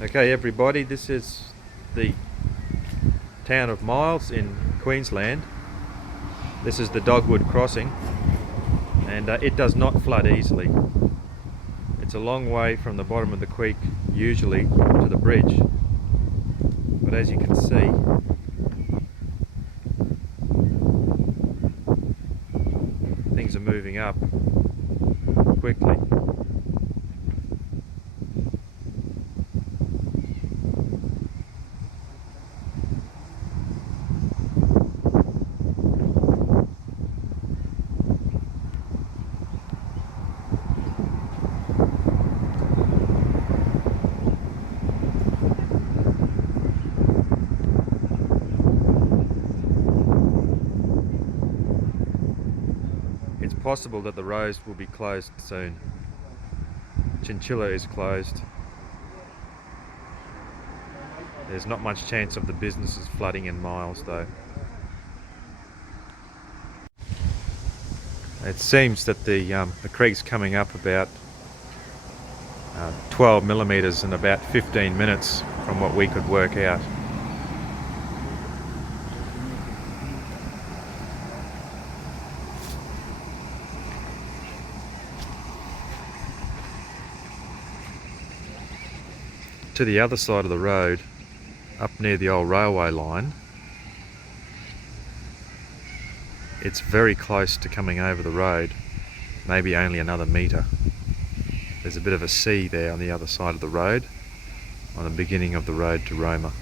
Okay everybody, this is the town of Miles in Queensland. This is the Dogwood crossing, and it does not flood easily. It's a long way from the bottom of the creek usually to the bridge, but as you can see, things are moving up quickly. It's possible that the road will be closed soon. Chinchilla is closed. There's not much chance of the businesses flooding in Miles though. It seems that the creek's coming up about 12 millimeters in about 15 minutes from what we could work out. To the other side of the road, up near the old railway line, it's very close to coming over the road, maybe only another metre. There's a bit of a sea there on the other side of the road, on the beginning of the road to Roma.